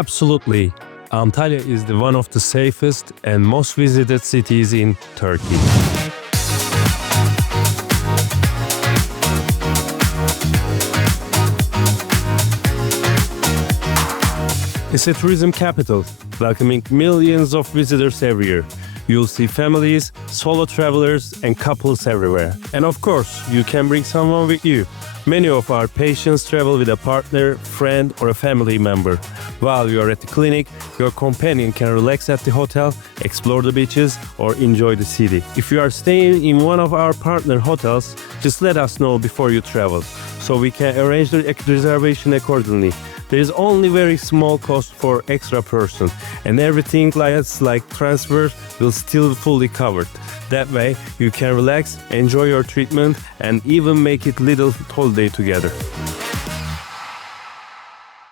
Absolutely. Antalya is one of the safest and most visited cities in Turkey. It's a tourism capital, welcoming millions of visitors every year. You'll see families, solo travelers, and couples everywhere. And of course, you can bring someone with you. Many of our patients travel with a partner, friend, or a family member. While you are at the clinic, your companion can relax at the hotel, explore the beaches, or enjoy the city. If you are staying in one of our partner hotels, just let us know before you travel, so we can arrange the reservation accordingly. There is only very small cost for extra person, and everything like transfer will still fully covered. That way, you can relax, enjoy your treatment, and even make it little holiday together.